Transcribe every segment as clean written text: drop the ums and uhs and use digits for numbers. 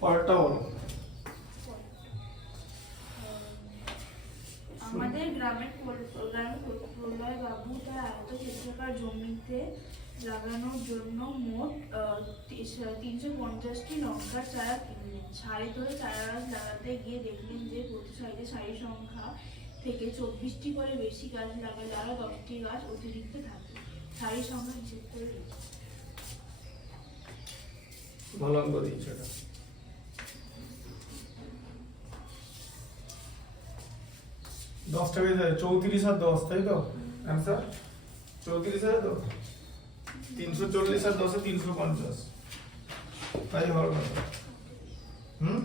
পরেরটা বলো। আমাদের গ্রামের প্রলয় বাবু তার আয়তক্ষেত্রাকার জমিতে লাগানোর জন্য মোট 350টি লঙ্কার চারা কিনলেন। সারি ধরে চারা গাছ লাগাতে গিয়ে দেখলেন যে প্রতি সারিতে সারির সংখ্যা থেকে 24টি করে বেশি গাছ লাগালে আরো 10টি গাছ অতিরিক্ত থাকে। সারির সংখ্যা হিসেব করে লিখুন। ভালো অঙ্ক দিয়েছে এটা। 10 টাকা 34 আর 10, তাই তো आंसर 34 है তো 340 আর 10 এ 350, তাই হওয়ার কথা। হ্যাঁ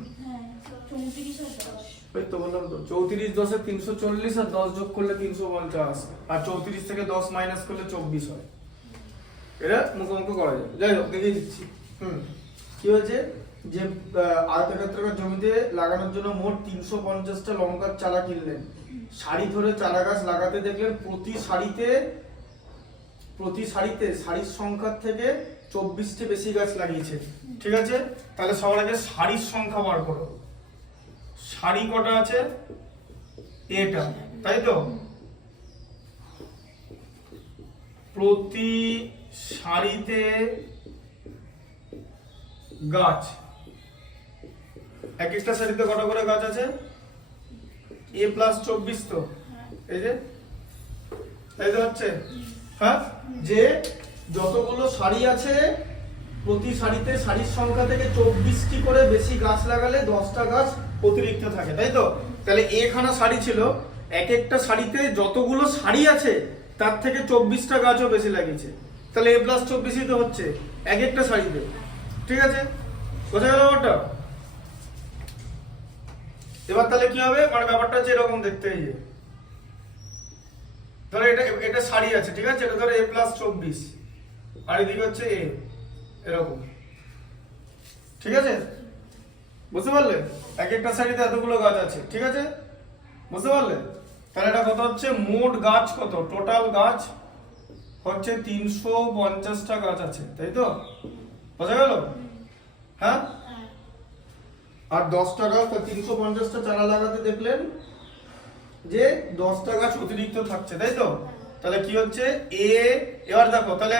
34 আর 10 ওই তো বললাম তো 34 10 এ 340 আর 10 যোগ করলে 350 আর 34 থেকে 10 মাইনাস করলে 24 হয়। এটা মুখোমুখি করা যায়। যাই হোক দেখিয়ে দিচ্ছি। কি হয়েছে যে আয়তক্ষেত্রাকার জমিতে লাগানোর জন্য মোট 350টা লঙ্কার চারা কিনলেন। সারি ধরে চারা গাছ লাগাতে দেখলেন প্রতি সারিতে সারির সংখ্যার থেকে 24টি বেশি গাছ লাগিয়েছে। ঠিক আছে, তাহলে সবার আগে সারির সংখ্যা বার করো। সারি কটা আছে? এটা, তাই তো? প্রতি সারিতে গাছ, এক একটা সারিতে কত করে গাছ আছে? a প্লাস 24 তো, এই যে তাই তো হচ্ছে। হ্যাঁ, যে যতগুলো সারি আছে প্রতি সারিতে সারির সংখ্যা থেকে 24টি করে বেশি গাছ লাগালে 10টা গাছ অতিরিক্ত থাকে, তাই তো? তাহলে এখানা সারি ছিল, এক একটা সারিতে যতগুলো সারি আছে তার থেকে 24টা গাছও বেশি লাগিয়েছে। তাহলে a প্লাস 24ই তো হচ্ছে এক একটা সারিতে। ঠিক আছে, বোঝা গেল ব্যাপারটা? এবার তাহলে কি হবে, মানে ব্যাপারটা হচ্ছে এরকম দেখতে। এই যে ধরো এটা সারি আছে, ঠিক আছে, এটা ধরো a প্লাস 24 আর এদিকে হচ্ছে a, এরকম। ঠিক আছে, বুঝতে পারলে? এক একটা সারিতে এতগুলো গাছ আছে, ঠিক আছে, বুঝতে পারলে? তাহলে এটা কত হচ্ছে, মোট গাছ কত, টোটাল গাছ হচ্ছে 350টা গাছ আছে, তাই তো? বোঝা গেল? হ্যাঁ, আর 10টা গাছ, 350টা চারা লাগাতে দেখলেন যে 10টা গাছ অতিরিক্ত থাকছে, তাই তো? তাহলে কি হচ্ছে এ, এবার দেখো তাহলে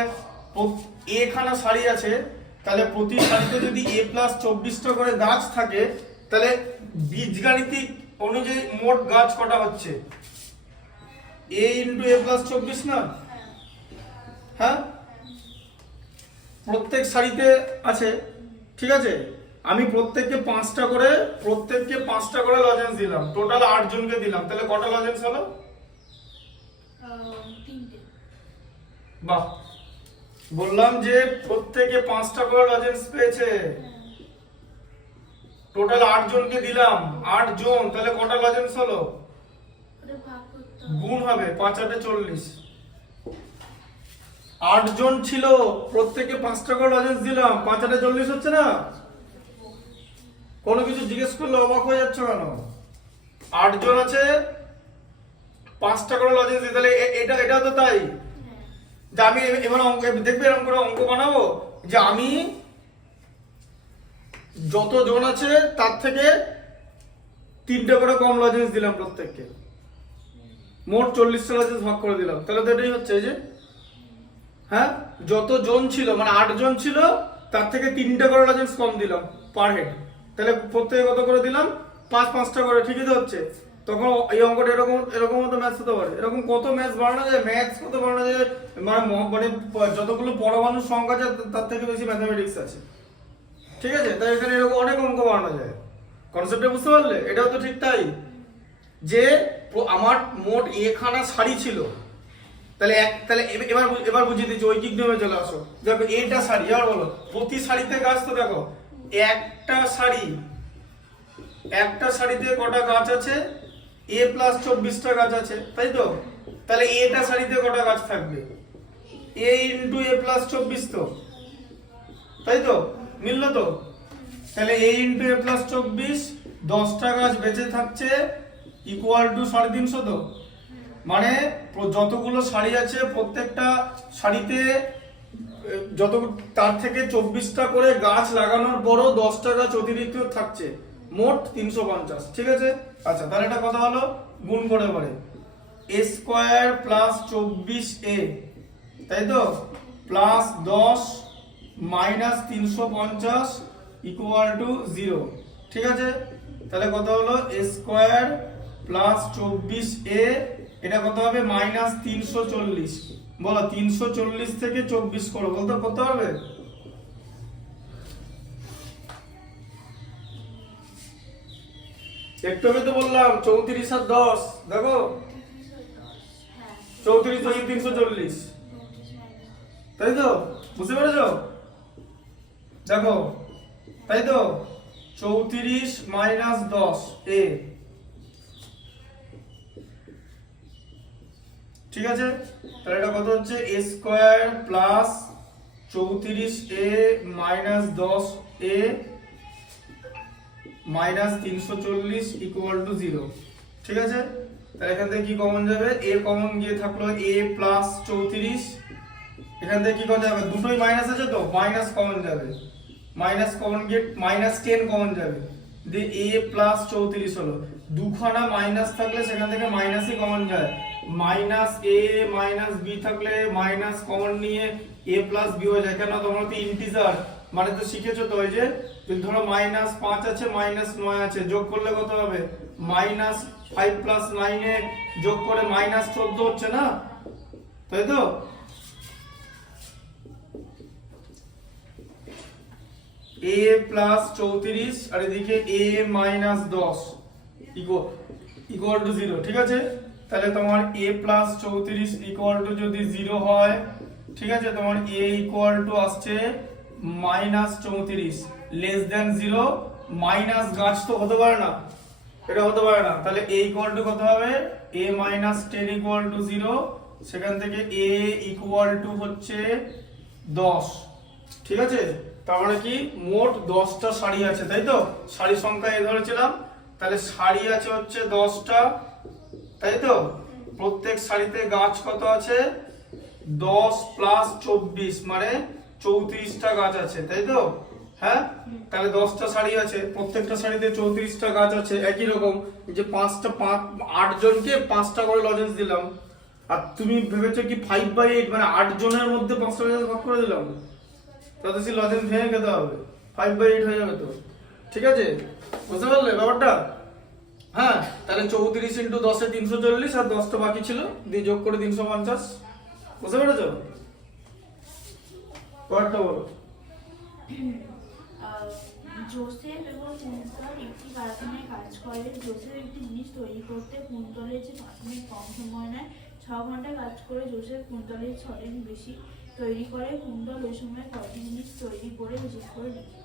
এ খানা সারি আছে, তাহলে প্রতি সারিতে যদি a প্লাস 24টা করে গাছ থাকে তাহলে বীজগাণিতিক অনুযায়ী মোট গাছ কটা হচ্ছে? a ইন্টু a প্লাস 24 না? হ্যাঁ, প্রত্যেক সারিতে আছে, ঠিক আছে। আমি প্রত্যেককে 5টা করে লজেন্স দিলাম, টোটাল 8 জনকে দিলাম, তাহলে কটা লজেন্স হলো? 3টে। বাহ, বললাম যে প্রত্যেকে 5টা করে লজেন্স পেয়েছে, টোটাল 8 জনকে দিলাম, 8 জন, তাহলে কটা লজেন্স হলো? ওটা ভাগ করতে হবে। গুণ হবে, 5 8 40। 8 জন ছিল, প্রত্যেকে 5টা করে লজেন্স দিলাম, 5 8 40 হচ্ছে না? কোনো কিছু জিজ্ঞেস করলে অবাক হয়ে যাচ্ছে কেন? 8 জন আছে, 5টা করে লজেন্স দিই, তাহলে এটা তো তাই যে আমি এবার অঙ্ক দেখবে, এরকম করে অঙ্ক বানাবো যে আমি যত জন আছে তার থেকে 3টে করে কম লজেন্স দিলাম প্রত্যেককে, মোট 40টা লজেন্স ভাগ করে দিলাম, তাহলে তো এটাই হচ্ছে। এই যে হ্যাঁ, যত জন ছিল মানে 8 জন ছিল তার থেকে 3টে করে লজেন্স কম দিলাম পার হেড, তাহলে প্রত্যেকে কত করে দিলাম? 5টা করে, ঠিকই তো হচ্ছে। তখন এই অঙ্কটা এরকম মতো ম্যাথস হতে পারে। এরকম কত ম্যাথস বানানো যায়, ম্যাথস কত বানানো যায়, মানে যতগুলো পরমাণুর সংখ্যা আছে তার থেকে বেশি ম্যাথমেটিক্স আছে, ঠিক আছে। তাই এখানে এরকম অনেক অঙ্ক বানানো যায়। কনসেপ্টটা বুঝতে পারলে? এটাও তো ঠিক তাই, যে আমার মোট এখানা সারি ছিল, তাহলে এবার বুঝিয়ে দিচ্ছি, ঐকিক নিয়মে চলে আসো। দেখো এটা সারি, এবার বলো প্রতি সারিতে গাছ, তো দেখো একটা সারিতে কটা গাছ আছে? a প্লাস 24টা গাছ আছে, তাই তো? তাহলে এটা সারিতে কটা গাছ থাকবে? a ইন্টু a প্লাস 24 তো, তাই তো? মিললো তো? তাহলে a ইন্টু a প্লাস 24, 10টা গাছ বেঁচে থাকছে ইকুয়াল টু 350 তো। মানে যতগুলো সারি আছে প্রত্যেকটা সারিতে যত তার থেকে 24টা করে গাছ লাগানোর পরও 10টা গাছ অতিরিক্ত থাকছে, মোট 350। ঠিক আছে। আচ্ছা তাহলে এটা কথা হলো গুণ করে পরে a স্কয়ার প্লাস 24a, তাই তো, প্লাস 10 মাইনাস 350 ইকুয়াল টু 0। ঠিক আছে। তাহলে কত হলো a স্কয়ার প্লাস 24a, এটা কত হবে মাইনাস 340। বলো 340 থেকে 24 করো, বলতে কত হবে? একটু আগে তো বললাম 34 আর 10, দেখো 34 থেকে 340, তাই তো, বুঝতে পেরেছো? দেখো তাই তো, 34 মাইনাস 10 a, ঠিক আছে। তাহলে এটা কত হচ্ছে a square plus 34a minus 10a minus 340 equal to 0। ঠিক আছে। তাহলে এখান থেকে কি কমন যাবে? a কমন গিয়ে থাকলো a প্লাস 34, এখান থেকে কি কমন যাবে? দুটোই মাইনাস আছে তো, মাইনাস কমন যাবে, মাইনাস কমন গিয়ে মাইনাস 10 কমন যাবে, দিয়ে a প্লাস 34 হলো। দুখানা মাইনাস থাকলে সেখান থেকে মাইনাসই কমন যায়, মাইনাস a মাইনাস b থাকলে মাইনাস কমন নিয়ে a প্লাস b হয়ে যায়। কেন? তোমরা তো ইন্টিজার মানে তো শিখেছো তো, ওই যে যদি ধরো মাইনাস 5 আছে মাইনাস 9 আছে, যোগ করলে কত হবে? মাইনাস 5 প্লাস 9 এ যোগ করে মাইনাস 14 হচ্ছে না, তাই তো। a প্লাস 34 আর এদিকে a মাইনাস 10 ইকুয়াল টু 0। ঠিক আছে। তাহলে তোমার a প্লাস 34 ইকুয়াল টু যদি 0 হয়, ঠিক আছে, তোমার a ইকুয়াল টু আসছে মাইনাস 34 লেস দেন 0, মাইনাস গাছ তো হতে পারে না, এটা হতে পারে না। তাহলে a ইকুয়াল টু কত হবে? a মাইনাস 10 ইকুয়াল টু 0, সেখান থেকে a ইকুয়াল টু হচ্ছে 10। ঠিক আছে। তার মানে কি মোট 10টা সারি আছে, তাই তো, সারি সংখ্যা এ ধরেছিলাম, তাহলে সারি আছে হচ্ছে 10টা, তাই তো। প্রত্যেক সারিতে গাছ কত আছে? 10 প্লাস 24 মানে 34টা গাছ আছে, তাই তো। হ্যাঁ, তাহলে 10টা সারি আছে, প্রত্যেকটা সারিতে 34টা গাছ আছে। একই রকম যে 8 জনকে 5টা করে লজেন্স দিলাম, আর তুমি ভেবেছো কি 5/8 মানে 8 জনের মধ্যে 5টা লজেন্স ভাগ করে দিলাম, তাতে সেই লজেন্স ভেঙে খেতে হবে, 5/8 হয়ে যাবে তো। ঠিক আছে, বুঝতে পারলে ব্যাপারটা? হ্যাঁ, তাহলে 34 ইন্টু 10 এ 340 আর 10টা বাকি ছিল, দিয়ে যোগ করে 350। বুঝতে পেরেছো? পরেরটা বলো। জোসেফ এবং কুন্তল একটি কারখানায় কাজ করে। জোসেফ একটি জিনিস তৈরি করতে কুন্তলের চেয়ে 5 মিনিট কম সময় নেয়। 6 ঘন্টা কাজ করে জোসেফ কুন্তলের 6 দিন বেশি তৈরি করে। কুন্তল ওই সময় কয়টি জিনিস তৈরি করে হিসেব করে লিখে।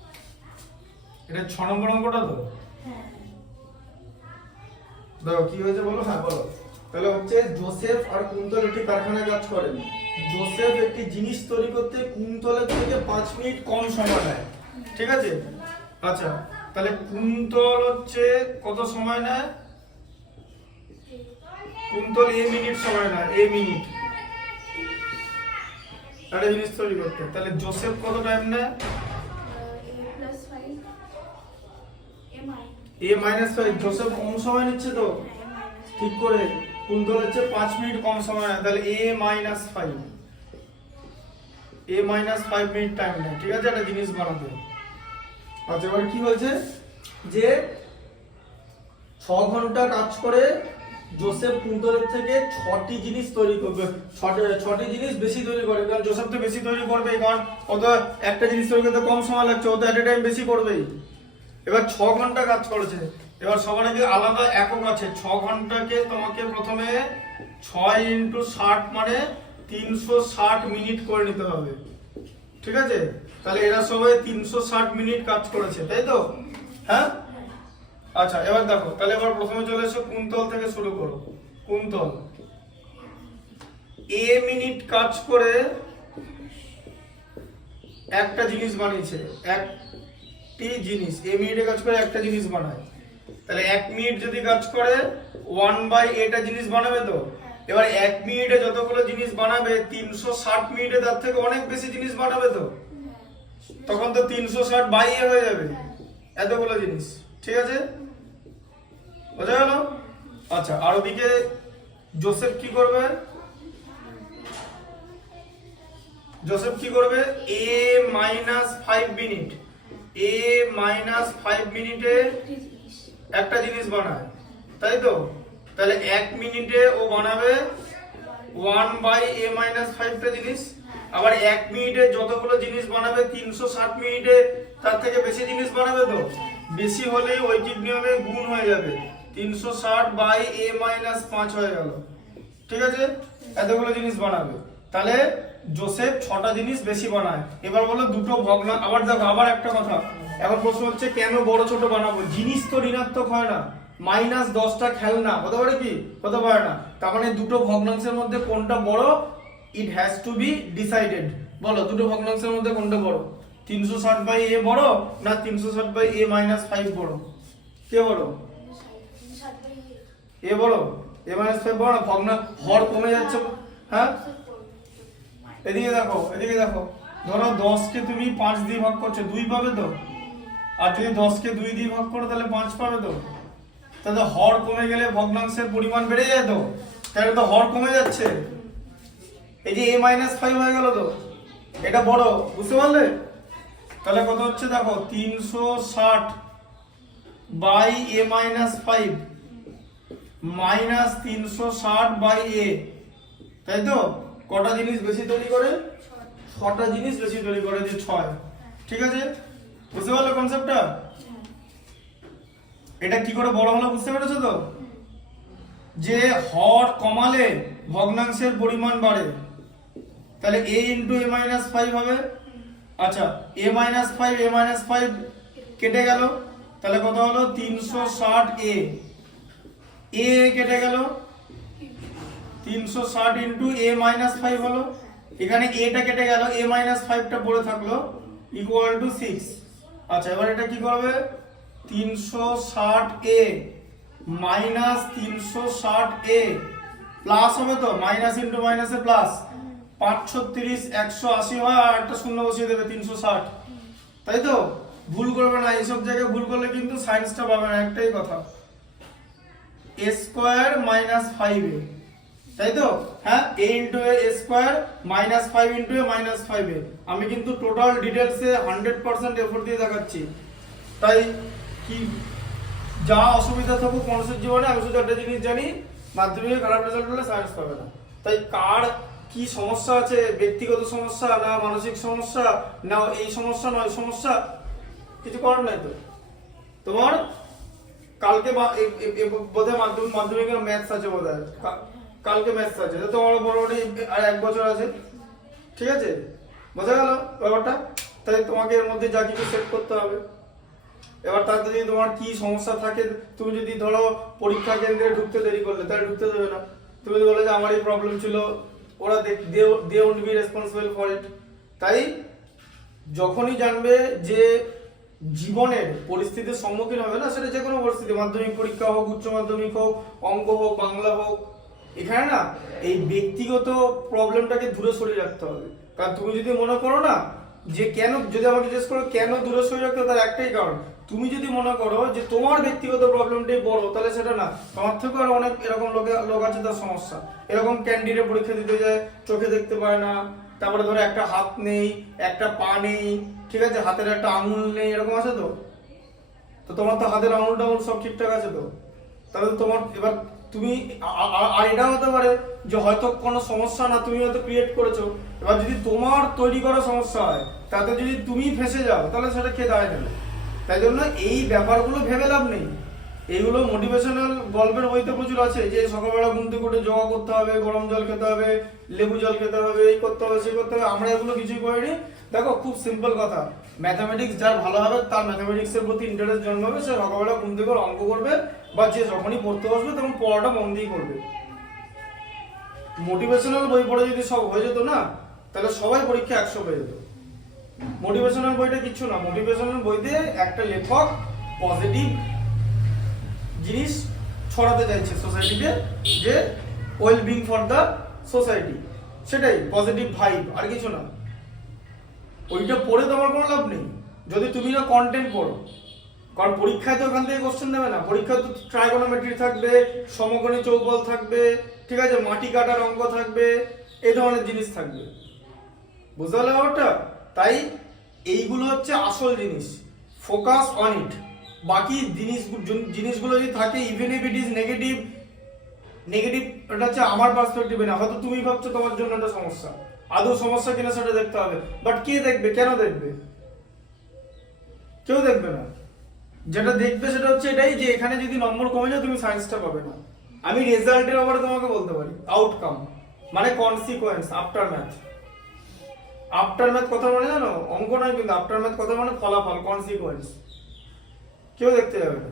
এটা 6 নম্বর অঙ্কটা তো? হ্যাঁ। দাও কি হয়েছে বলো। হ্যাঁ বলো। তাহলে হচ্ছে জোসেফ আর কুন্তল একটি কারখানায় কাজ করেন। জোসেফ একটি জিনিস তৈরি করতে কুন্তলের থেকে 5 মিনিট কম সময় নেয়। ঠিক আছে। আচ্ছা, তাহলে কুন্তল হচ্ছে কত সময় নেয়? কুন্তল a মিনিট সময় নেয়, a মিনিট একটা জিনিস তৈরি করতে। তাহলে জোসেফ কত টাইম নেয়? a minus 5। জোসেফ কম সময় নিচ্ছে তো, ঠিক করে। কুন্তল হচ্ছে 5 মিনিট কম সময় নেয়, তাহলে a minus 5, a minus 5 minute time নেয়। ঠিক আছে, একটা জিনিস বানাতে। আচ্ছা, এবার কি হয়েছে যে 6 ঘন্টা কাজ করে জোসেফ কুন্তলের থেকে 6টি জিনিস তৈরি করবে, 6টি জিনিস বেশি তৈরি করে। কারণ জোসেফ তো বেশি তৈরি করবে, কারণ ও তো একটা জিনিস তৈরি করতে কম সময় লাগছে, ও তো এট এ টাইম বেশি করবেই। এবার 6 ঘন্টা কাজ করেছে। এবার সবার আগে আলাদা একক আছে। 6 ঘন্টাকে তোমাকে প্রথমে 6 ইন্টু 60 মানে 360 মিনিট করে নিতে হবে। ঠিক আছে, তাহলে এরা সবাই 360 মিনিট কাজ করেছে, তাই তো। হ্যাঁ, আচ্ছা এবার দেখো, তাহলে এবার প্রথমে চলে এসো কুন্তল থেকে শুরু করো। কুন্তল a মিনিট কাজ করে একটা জিনিস বানিয়েছে, একটি জিনিস। a মিনিটে কাজ করে একটা জিনিস বানায়, তাহলে 1 মিনিট যদি কাজ করে 1/8টা জিনিস বানাবে তো। এবার 1 মিনিটে যতগুলো জিনিস বানাবে 360 মিনিটে তার থেকে অনেক বেশি জিনিস বানাবে তো, তখন তো 360 বাই এ হয়ে যাবে এতগুলো জিনিস। ঠিক আছে, বোঝা গেল? আচ্ছা, আর ওদিকে জোসেফ কি করবে? জোসেফ কি করবে? a minus 5 minute, a minus 5 মিনিটে একটা জিনিস বানায়, তাই তো? তাহলে 1 মিনিটে ও বানাবে 1 বাই a মাইনাস 5 টা জিনিস। আবার 1 মিনিটে যতগুলো জিনিস বানাবে 360 মিনিটে তার থেকে বেশি জিনিস বানাবে তো, বেশি হলেই ঐকিক নিয়মে গুণ হয়ে যাবে, 360 বাই a মাইনাস 5 হয়ে গেল। ঠিক আছে, এতগুলো জিনিস বানাবে। তাহলে জোসেফ 6টা জিনিস বেশি বানায়। এবার বলো দুটো ভগ্নাংশ। আবার দেখো, আবার একটা কথা, এখন প্রশ্ন হচ্ছে কেন বড় ছোট বানাবো? জিনিস তো ঋণাত্মক হয় না, মাইনাস 10টা খেলনা হতে পারে কি? হতে পারে না। তার মানে দুটো ভগ্নাংশের মধ্যে কোনটা বড়? It has to be decided. বলো দুটো ভগ্নাংশের মধ্যে কোনটা বড়? 360 বাই a বড় না 360 বাই a মাইনাস 5 বড়? কে বড়? a বড়? a মাইনাস 5 বড় না? হর কমে যাচ্ছে। হ্যাঁ, এদিকে দেখো, এদিকে দেখো, ধরো 10 কে তুমি 5 দিয়ে ভাগ করছো, 2 পাবে তো? আর যদি 10 কে 2 দিয়ে ভাগ করো তাহলে 5 পাবে তো? তাহলে হর কমে গেলে ভগ্নাংশের পরিমাণ বেড়ে যায় তো, তাহলে তো হর কমে যাচ্ছে। এই যে a মাইনাস 5 হয়ে গেল তো, এটা বড়, বুঝতে পারলে? তাহলে কত হচ্ছে দেখো, 360 by a minus 5 minus 360 by a, তাই তো? কটা জিনিস বেশি তৈরি করে? 6টা জিনিস বেশি তৈরি করে, যে 6। ঠিক আছে, বুঝতে পারলে কনসেপ্টটা? এটা কি করে বড় হলো বুঝতে পেরেছো তো? যে হর কমালে ভগ্নাংশের পরিমাণ বাড়ে, তাহলে a ইন্টু a মাইনাস 5 হবে। আচ্ছা, a মাইনাস 5 a মাইনাস 5 কেটে গেল, তাহলে কত হলো? 360 a কেটে গেল, 360 ইন্টু a মাইনাস 5 হলো। এখানে a টা কেটে গেল, a মাইনাস 5 টা পড়ে থাকলো, ইকুয়াল টু 6। আচ্ছা, এবার এটা কি করবে? 360a মাইনাস 360a প্লাস হবে তো, মাইনাস ইন্টু মাইনাসে প্লাস, 5 36 180 হয়, আর একটা শূন্য বসিয়ে দেবে 360, তাই তো? ভুল করবে না, এইসব জায়গায় ভুল করলে কিন্তু সায়েন্সটা পাবে না। একটাই কথা, a স্কয়ার মাইনাস 5a, তাই তো? হ্যাঁ, a into a square minus 5 into a minus 5a। আমি কিন্তু টোটাল ডিটেলসে 100% এফোর্ট দিয়ে দেখাচ্ছি, তাই কি যা অসুবিধা থাকুক মানুষের জীবনে, আমি শুধু একটা জিনিস জানি, মাধ্যমিকে খারাপ রেজাল্ট হলে সায়েন্স পাবে না। তাই কার কি সমস্যা আছে, ব্যক্তিগত সমস্যা না মানসিক সমস্যা না এই সমস্যা নয় সমস্যা, কিছু করার নাই তো। তোমার কালকে বোধহয় মাধ্যমিকে ম্যাথস আছে, বোধহয় কালকে ম্যাথস আছে, তো তোমার মোটামুটি আর 1 বছর আছে। ঠিক আছে, বোঝা গেল ব্যাপারটা? তাই তোমাকে এর মধ্যে যা কিছু সেট করতে হবে। এবার তাতে যদি তোমার কি সমস্যা থাকে, তুমি যদি ধরো পরীক্ষা কেন্দ্রে ঢুকতে দেরি করলে, তাহলে ঢুকতে দেবে না। তুমি যদি বলে যে আমার এই প্রবলেম ছিল, ওরা they won't be responsible for it. তাই যখনই জানবে যে জীবনের পরিস্থিতির সম্মুখীন হবে, না সেটা যে কোনো পরিস্থিতি, মাধ্যমিক পরীক্ষা হোক, উচ্চ মাধ্যমিক হোক, অঙ্ক হোক, বাংলা হোক, এখানে না এই ব্যক্তিগত প্রবলেমটাকে দূরে সরিয়ে রাখতে হবে। কারণ তুমি যদি মনে করো না যে কেন, যদি আমাকে জিজ্ঞেস করো কেন দূরে সরিয়ে রাখতে হবে, তার একটাই কারণ, তুমি যদি মনে করো যে তোমার ব্যক্তিগত প্রবলেমটাই বড়, তাহলে সেটা না, তোমার থেকে আরো অনেক এরকম লোক আছে তার সমস্যা। এরকম ক্যান্ডিডেট পরীক্ষা দিতে যায়, চোখে দেখতে পায় না, তারপরে ধরো একটা হাত নেই, একটা পা নেই, ঠিক আছে, হাতের একটা আঙুল নেই, এরকম আছে তো? তো তোমার তো হাতের আঙুল টাঙুল সব ঠিকঠাক আছে তো? তাহলে তো তোমার এবার তুমি আর এটা হতে পারে যে হয়তো কোনো সমস্যা না তুমি হয়তো ক্রিয়েট করেছো, এবার যদি তোমার তৈরি করা সমস্যা হয়, তাতে যদি তুমি ফেঁসে যাও, তাহলে সেটা কে দাঁড়ায় নেবে? তাই জন্য এই ব্যাপারগুলো ভেবে লাভ নেই। এইগুলো মোটিভেশনাল গল্পের বইতে প্রচুর আছে, যে সকালবেলা ঘুম থেকে উঠে যোগা করতে হবে, গরম জল খেতে হবে, লেবু জল খেতে হবে, এই করতে হবে সেই করতে হবে। আমরা এগুলো কিছুই করিনি। দেখো খুব সিম্পল কথা, ম্যাথামেটিক্স যার ভালো হবে, তার ম্যাথামেটিক্সের প্রতি ইন্টারেস্ট জন্মাবে, সে সকালবেলা ঘুম থেকে অঙ্ক করবে, বা যে যখনই পড়তে বসবে তখন পড়াটা মন দিয়ে করবে। মোটিভেশনাল বই পড়ে যদি সব হয়ে যেত না, তাহলে সবাই পরীক্ষা 100 পেয়ে যেত। মোটিভেশনাল বইটা কিচ্ছু না, মোটিভেশনাল বইতে একটা লেখক পজিটিভ জিনিস ছড়াতে চাইছে সোসাইটিতে, যে well being for the society, সেটাই পজিটিভ ভাইব, আর কিছু না। ওইটা পড়ে তোমার কোনো লাভ নেই যদি তুমি না কন্টেন্ট পড়ো, কারণ পরীক্ষায় তো ওখান থেকে কোশ্চেন দেবে না। পরীক্ষায় তো ট্রাইগোনোমেট্রি থাকবে, সমকোণী চৌবল থাকবে, ঠিক আছে, মাটি কাটার অঙ্ক থাকবে, এই ধরনের জিনিস থাকবে। বুঝতে পারলে ব্যাপারটা? তাই এইগুলো হচ্ছে আসল জিনিস, ফোকাস অন ইট। বাকি জিনিসগুলো যদি থাকে, even if it is negative, এটা হচ্ছে আমার পার্সপেক্টিভে না, হয়তো তুমি ভাবছো তোমার জন্য একটা সমস্যা, আদৌ সমস্যা কিনা সেটা দেখতে হবে। বাট কে দেখবে, কেন দেখবে? কেউ দেখবে না। যেটা দেখবে সেটা হচ্ছে এটাই যে এখানে যদি নম্বর কমে যায় তুমি সায়েন্সটা পাবে না। আমি রেজাল্টের ব্যাপারে তোমাকে বলতে পারি, আউটকাম মানে consequence, after math. After math কথা মানে জানো, অঙ্ক নয় কিন্তু, আফটার ম্যাথ কথা মানে ফলাফল, কনসিকোয়েন্স। কেউ দেখতে যাবে না।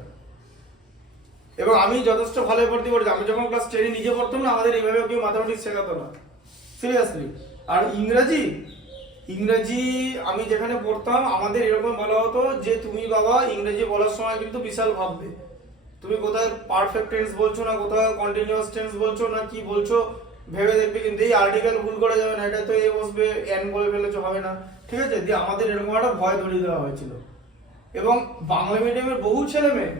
এবং আমি যথেষ্ট ভালো ভর্তি করেছি। আমি যখন ক্লাস 10 নিজে পড়তাম না, আমাদের এইভাবে কেউ ম্যাথামেটিক্স শেখাতো না, সিরিয়াসলি। আর ইংরেজি আমি যেখানে পড়তাম, আমাদের এরকম বলা হতো যে তুমি বাবা ইংরেজি বলার সময় কিন্তু বিশাল ভাববে, তুমি কোথায় পারফেক্ট টেন্স বলছো না, কোথায় কন্টিনিউয়াস টেন্স বলছো না, কি বলছো ভেবে দেখবে, কিন্তু এই আর্টিকেল ভুল করা যাবে না, এটা তো এ বসবে, এন বলে ফেলেছো, হবে না, ঠিক আছে। দিয়ে আমাদের এরকম একটা ভয় ধরিয়ে দেওয়া হয়েছিল। এবং বাংলা মিডিয়ামের বহু ছেলে মেয়ে,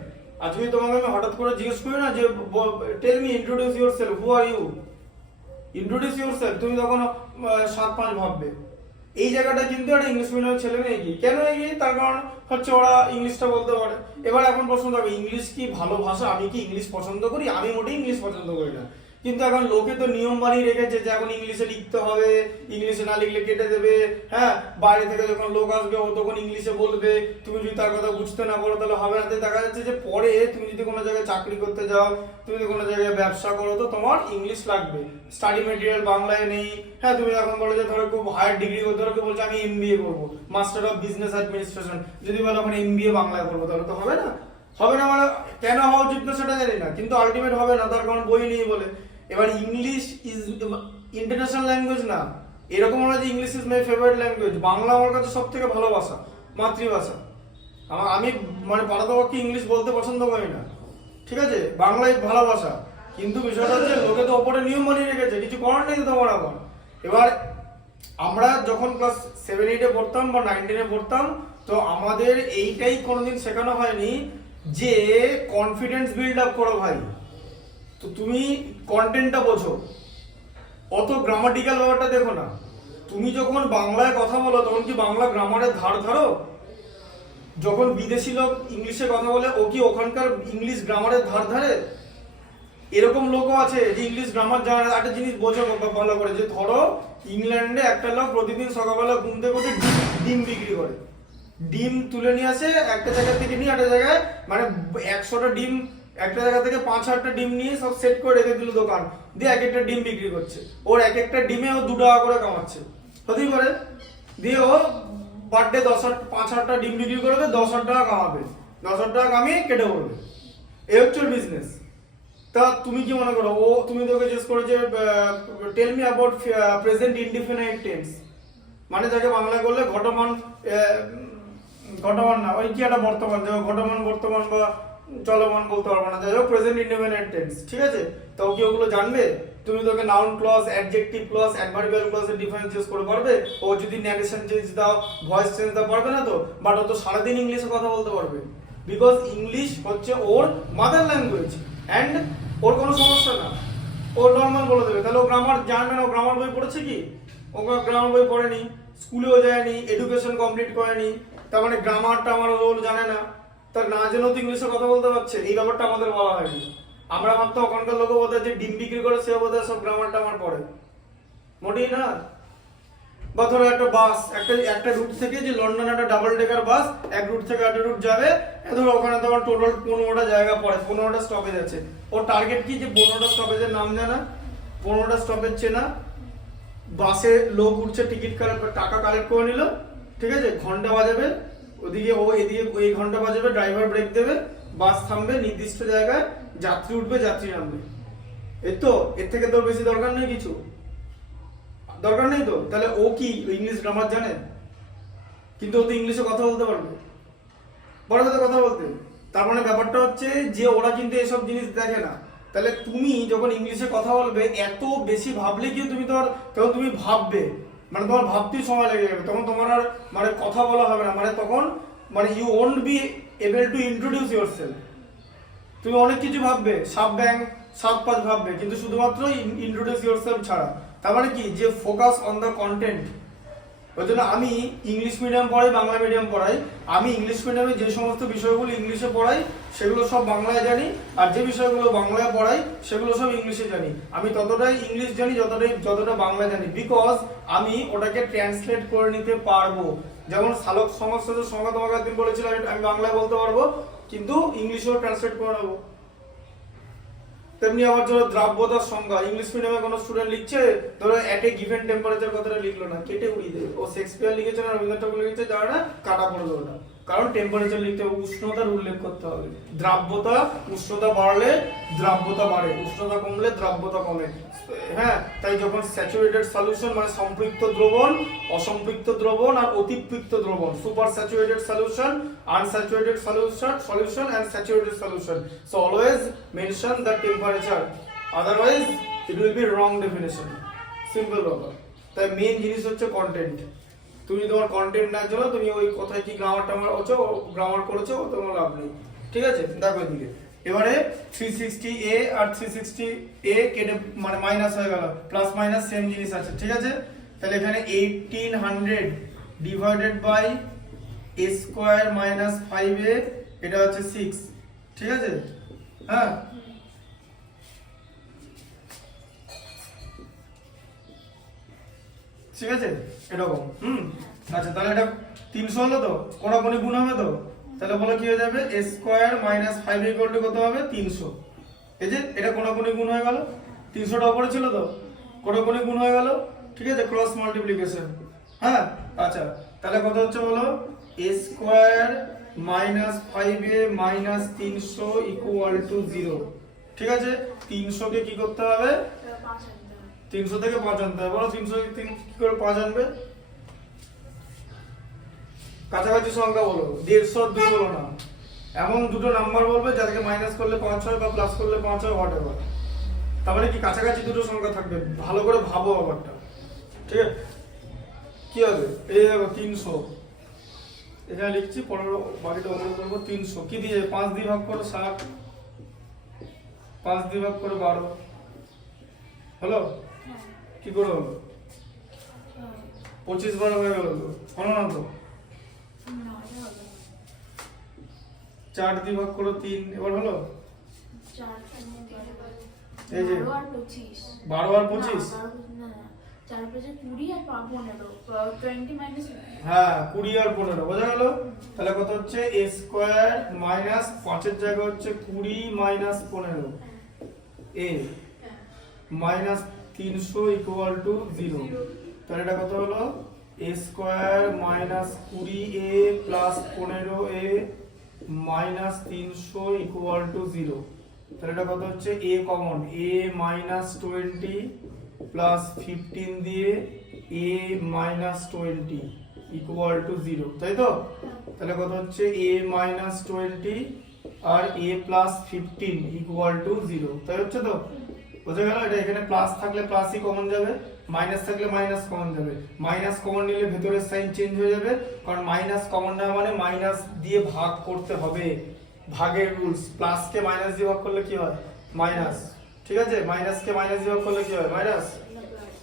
আজকে তোমাকে আমি হঠাৎ করে জিজ্ঞেস করি না যে tell me, introduce yourself, who are you, introduce yourself, তুমি তখন 7-5 ভাববে। এই জায়গাটা কিন্তু একটা ইংলিশ মিডিয়ামের ছেলে মেয়ে এগিয়ে। কেন এগিয়ে? তার কারণ হচ্ছে ওরা ইংলিশটা বলতে পারে। এবার এখন প্রশ্ন থাকবে, ইংলিশ কি ভালো ভাষা? আমি কি ইংলিশ পছন্দ করি? আমি মোটেই ইংলিশ পছন্দ করি না। কিন্তু এখন লোকে তো নিয়ম বানিয়ে রেখেছে যে এখন ইংলিশে লিখতে হবে, ইংলিশে না লিখলে কেটে দেবে, হ্যাঁ, বাইরে থেকে যখন লোক আসবে ও তখন ইংলিশে বলবে, তুমি যদি তার কথা বুঝতে না পারো তাহলে হবে না। দেখা যাচ্ছে যে পরে তুমি যদি কোনো জায়গায় চাকরি করতে যাও, তুমি যদি কোনো জায়গায় ব্যবসা করো, তো তোমার ইংলিশ লাগবে। স্টাডি মেটেরিয়াল বাংলায় নেই, হ্যাঁ, তুমি এখন বলো যে ধরো খুব হায়ার ডিগ্রি করতে, ধরো বলছো আমি এমবিএ করবো, মাস্টার অফ বিজনেস অ্যাডমিনিস্ট্রেশন, যদি বলো এখন এমবিএ বাংলায় করবো, তাহলে তো হবে না। হবে না মানে কেন হওয়া উচিত না সেটা জানি না, কিন্তু আলটিমেট হবে না, তার কারণ বই নেই বলে। এবার ইংলিশ ইজ ইন্টারন্যাশনাল ল্যাঙ্গুয়েজ না, এরকম না যে English is my favourite language. Bangla আমার কাছে সব থেকে ভালো ভাষা, মাতৃভাষা। আমি মানে পারতপক্ষে ইংলিশ বলতে পছন্দ করি না, ঠিক আছে, বাংলাই ভালো ভাষা। কিন্তু বিষয়টা হচ্ছে লোকে তো ওপরে নিয়ম বানিয়ে রেখেছে, কিছু করার নেই তো তোমার এখন। এবার আমরা যখন ক্লাস 7-8-এ পড়তাম বা 9-10-এ পড়তাম, তো আমাদের এইটাই কোনোদিন শেখানো হয়নি যে কনফিডেন্স বিল্ড আপ করো ভাই। তো তুমি কন্টেন্টটা বোঝো, অত গ্রামাটিক্যাল ব্যাপারটা দেখো না। তুমি যখন বাংলায় কথা বলো তখন কি বাংলা গ্রামারের ধার ধারো? যখন বিদেশি লোক ইংলিশে কথা বলে ও কি ওখানকার ইংলিশ গ্রামারের ধার ধারে? এরকম লোকও আছে যে ইংলিশ গ্রামার জানে। একটা জিনিস বোঝো ভালো করে, যে ধরো ইংল্যান্ডে একটা লোক প্রতিদিন সকালবেলা ঘুম থেকে উঠে ডিম বিক্রি করে, ডিম তুলে নিয়ে আসে একটা জায়গা থেকে নিয়ে একটা জায়গায়, মানে 100টা ডিম একটা জায়গা থেকে 5-8টা ডিম নিয়ে সব সেট করে রেখে দিল দোকান, দিয়ে এক একটা ডিম বিক্রি করছে। ওর এক একটা ডিমে ও 2 টাকা করে কামাচ্ছে, হতেই পারে। দিয়ে ও পার ডে 5-8টা ডিম বিক্রি করবে, 10,000 টাকা কামাবে, 10,000 টাকা কামিয়ে কেটে পড়বে। এই হচ্ছে বিজনেস। তা তুমি কি মনে করো, তুমি তোকে জিজ্ঞেস করো যে tell me about present indefinite tense, মানে যাকে বাংলা করলে ঘটমান না, ওই কি একটা বর্তমান, ঘটমান বর্তমান বা চলমান বলতে পারবো না, যাই হোক প্রেজেন্ট ইনডিফিনাইট টেন্স, ঠিক আছে। তো কি ওগুলো জানবে? তুমি তোকে noun clause, adjective clause, adverbial ক্লজের ডিফারেন্স চেঞ্জ করে পারবে? ও যদি ন্যারেশন চেঞ্জ দাও, ভয়েস চেঞ্জ দাও, পারবে না তো। বাট ও তো সারাদিন ইংলিশে কথা বলতে পারবে, বিকজ ইংলিশ হচ্ছে ওর মাদার ল্যাঙ্গুয়েজ অ্যান্ড ওর কোনো সমস্যা না, ও নর্মাল বলে দেবে। তাহলে ও গ্রামার জানবে না? ও গ্রামার বই পড়েছে কি? ও গ্রামার বই পড়েনি, স্কুলেও যায়নি, এডুকেশন কমপ্লিট করেনি, তার মানে গ্রামারটা আমার রোল জানে না। তার না জেনেও তো ইংলিশে কথা বলতে পারছে, এই ব্যাপারটা আমাদের বলা হয়নি। আমরা ভাবতাম ওখানকার লোক বোধহয় যে ডিম বিক্রি করে সে বোধহয় সব গ্রামারটা আমার পড়ে, মোটেই না। বা ধরো একটা বাস, একটা রুট থেকে, যে লন্ডন একটা ডাবল ডেকার বাস এক রুট থেকে একটা রুট যাবে, ধরো ওখানে তোমার টোটাল 15টা জায়গা পড়ে, 15টা স্টপেজ আছে। ওর টার্গেট কি? যে 15টা স্টপেজের নাম জানা, 15টা স্টপেজ চেনা, বাসে লোক উঠছে, টিকিট টাকা কালেক্ট করে নিল, ঠিক আছে, ঘন্টা বাজাবে ওদিকে, ও এদিকে এই ঘন্টা বাজাবে, ড্রাইভার ব্রেক দেবে, বাস থামবে নির্দিষ্ট জায়গায়, যাত্রী উঠবে, যাত্রী নামবে। এই তো, এর থেকে তোর বেশি দরকার নেই, কিছু দরকার নেই তো। তাহলে ও কি ইংলিশ গ্রামার জানে? কিন্তু ও তো ইংলিশে কথা বলতে পারবে তো কথা বলতে। তার মানে ব্যাপারটা হচ্ছে যে ওরা কিন্তু এসব জিনিস দেখে না। তাহলে তুমি যখন ইংলিশে কথা বলবে এত বেশি ভাবলে কি তুমি তখন তুমি ভাববে, মানে তোমার ভাবতেই সময় লেগে যাবে, তখন তোমার আর মানে কথা বলা হবে না, মানে তখন মানে you won't be able to introduce yourself. তুমি অনেক কিছু ভাববে, সাব ব্যাংক সাব পাঁচ ভাববে, কিন্তু শুধুমাত্র ইন্ট্রোডিউস ইয়োরসেলফ ছাড়া। তার মানে কি, যে ফোকাস অন দ্য কন্টেন্ট। ওই জন্য আমি ইংলিশ মিডিয়াম পড়াই, বাংলা মিডিয়াম পড়াই। আমি ইংলিশ মিডিয়ামে যে সমস্ত বিষয়গুলো ইংলিশে পড়াই সেগুলো সব বাংলায় জানি, আর যে বিষয়গুলো বাংলায় পড়াই সেগুলো সব ইংলিশে জানি। আমি ততটাই ইংলিশ জানি যতটা বাংলা জানি, বিকজ আমি ওটাকে ট্রান্সলেট করে নিতে পারবো। যেমন সালোক সংস্থার সংজ্ঞা তোমাকে একদিন বলেছিলাম, আমি বাংলায় বলতে পারবো কিন্তু ইংলিশেও ট্রান্সলেট করে নেবো। তেমনি আমার ধরো দ্রাব্যতার সংজ্ঞা, ইংলিশ মিডিয়ামে কোনো স্টুডেন্ট লিখছে, ধরো এট এ গিভেন টেম্পারেচার কথাটা লিখলো না, কেটে উড়িয়ে দেবে। ও শেক্সপিয়ার লিখেছে না রবীন্দ্রনাথ ঠাকুর লিখেছে, যারা না কাটা পড়ে দেবে না, কারণ টেম্পারেচার লিখতে হবে, উষ্ণতার উল্লেখ করতে হবে। দ্রাব্যতা, উষ্ণতা বাড়লে দ্রাব্যতা বাড়ে, উষ্ণতা কমলে দ্রাব্যতা কমে। হ্যাঁ, তাই যখন স্যাচুরেটেড সলিউশন মানে সম্পৃক্ত দ্রবণ, অসম্পৃক্ত দ্রবণ আর অতিপৃক্ত দ্রবণ, super saturated solution, unsaturated solution and saturated solution, so always mention the temperature, otherwise it will be wrong definition, simple ব্যাপার। তাই মেইন জিনিস হচ্ছে কন্টেন্ট। তুমি তোমার কন্টেন্ট না জানো, তুমি ওই কথায় কি গ্রামার করেছো তোমার লাভ নেই। ঠিক আছে, দেখো এদিকে এবারে 360a আর 360a কেটে মানে মাইনাস হয়ে গেল, প্লাস মাইনাস সেম জিনিস আছে। ঠিক আছে, তাহলে এখানে 1800 divided by a square minus 5a, এটা হচ্ছে 6। ঠিক আছে, হ্যাঁ ঠিক আছে এরকম। আচ্ছা, তাহলে এটা 300 হলো তো, কোনাকুনি গুণ হবে তো, তাহলে বলো কি হয়ে যাবে, a square minus 5 equal to কত হবে, 300। এই যে এটা কোনাকুনি গুণ হয়ে গেল, 300টা উপরে ছিল তো, কোনাকুনি গুণ হয়ে গেল। ঠিক আছে, ক্রস মাল্টিপ্লিকেশন। হ্যাঁ, আচ্ছা তাহলে কত হচ্ছে বলো, a square minus 5a minus 300 equal to 0। ঠিক আছে, 300 কে কি করতে হবে, 300 থেকে 5 আনতে হবে। বলো 300 কি করে 5 আনবে, কাছাকাছি সংখ্যা বলো, 150 আর 2 বলো না, এমন দুটো নাম্বার বলবে যাদেরকে মাইনাস করলে 5 হয় বা প্লাস করলে 5 হয়, হোয়াটএভার। তারপরে কি কাছাকাছি দুটো সংখ্যা থাকবে, ভালো করে ভাবো ব্যাপারটা। ঠিক আছে, কি হবে, এই দেখো 300 এখানে লিখছি, 15 বাকিটা অন্য করবো। 300 কি দিয়ে 5 দিয়ে ভাগ করো 7, 5 দিয়ে ভাগ করো 12 হলো, কি করে হলো, 25 12 হয়ে গেল তো, হলো না তো। 4 দিয়ে ভাগ করো 3, এবার হলো, এই যে 12 আর 25, হ্যাঁ 20 আর 15, বোঝা গেল। তাহলে কত হচ্ছে, a স্কয়ার মাইনাস 5 এর জায়গায় হচ্ছে 20 minus 15 a minus 300 equal to 0। তাহলে এটা কত হলো, a square minus 20a plus 15a minus 300 equal to 0। তাহলে এটা কত হচ্ছে, a common, a minus 20 plus 15 দিয়ে a মাইনাস 20 ইকুয়াল টু 0, তাই তো। তাহলে কত হচ্ছে, a মাইনাস 20 আর a প্লাস 15 ইকুয়াল টু 0, তাই হচ্ছে তো, বোঝা গেল। এটা এখানে প্লাস থাকলে প্লাসই কমন যাবে, মাইনাস থাকলে মাইনাস কমন যাবে। মাইনাস কমন নিলে ভেতরের সাইন চেঞ্জ হয়ে যাবে, কারণ মাইনাস কমন না মানে মাইনাস দিয়ে ভাগ করতে হবে, ভাগের রুলস। প্লাস কে মাইনাস দিয়ে ভাগ করলে কি হয়, মাইনাস। ঠিক আছে, মাইনাস কে মাইনাস দিয়ে ভাগ করলে কি হয়, মাইনাস।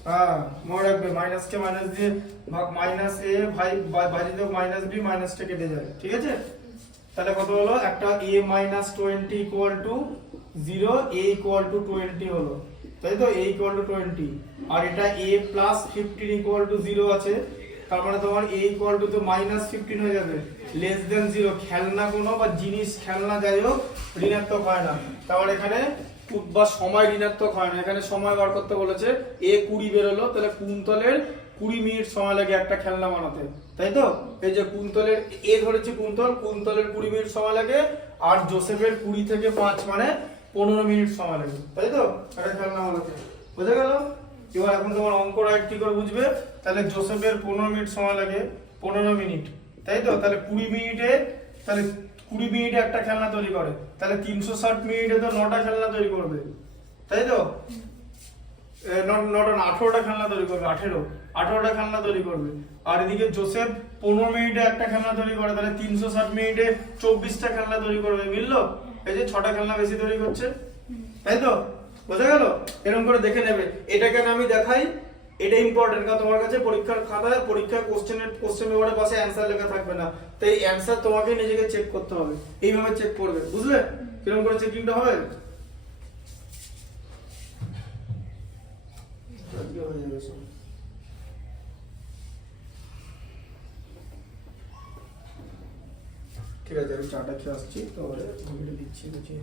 হ্যাঁ, মনে রাখবে, মাইনাস কে মাইনাস দিয়ে ভাগ, মাইনাস এ বাইরে দিয়ে মাইনাস বি, মাইনাসটা কেটে যায়। ঠিক আছে, তাহলে কত হলো, একটা a minus 20 equal to 0, a equal to 20 হলো, তাই তো, a ইকুয়াল টু 20, আর এটা a প্লাস 15 ইকুয়াল টু 0 আছে, তার মানে তোমার a ইকুয়াল টু তো মাইনাস 15 হয়ে যাবে, লেস দেন 0। খেলনা কোনো বা জিনিস, খেলনা যাই হোক ঋণাত্মক হয় না, তারপর এখানে বা সময় ঋণাত্মক হয় না। এখানে সময় বার করতে বলেছে, a 20 বেরোলো, তাহলে কুন্তলের 20 মিনিট সময় লাগে একটা খেলনা বানাতে, তাই তো। এই যে কুন্তলের a ধরেছে, কুন্তলের 20 মিনিট সময় লাগে, আর জোসেফের 20 থেকে 5 মানে 15 মিনিট সময় লাগে, তাই তো একটা খেলনা বানাতে, বুঝা গেল। এবার এখন তোমার অঙ্ক রাইট কি করে বুঝবে, তাহলে জোসেফের 15 মিনিট সময় লাগে, 15 মিনিট, তাই তো। তাহলে 20 মিনিটে, তাহলে 20 মিনিটে একটা খেলনা তৈরি করে, তাহলে 360 মিনিটে তো 9টা খেলনা তৈরি করবে, তাই তো? 9টা না, 18টা খেলনা তৈরি করবে, 18টা খেলনা তৈরি করবে। আর এদিকে জোসেফ 15 মিনিটে একটা খেলনা তৈরি করে, তাহলে 360 মিনিটে 24টা খেলনা তৈরি করবে, মিললো? এই যে 6টা খেলনা বেশি তৈরি করছে, তাই তো? বোঝা গেল? এরকম করে দেখে নেবে। এটা কেন আমি দেখাই, এটা ইম্পর্টেন্ট, কারণ তোমার কাছে পরীক্ষার খাতায় পরীক্ষার কোশ্চেন পেপারের পাশে অ্যানসার লেখা থাকবে না, তো এই অ্যানসার তোমাকে নিজেকে চেক করতে হবে, এইভাবে চেক করবে, বুঝলে কিরকম করে চেকিংটা হবে? ঠিক আছে, আমি চাটা খেয়ে আসছি, তাহলে ভিডিও দিচ্ছি বুঝিয়ে।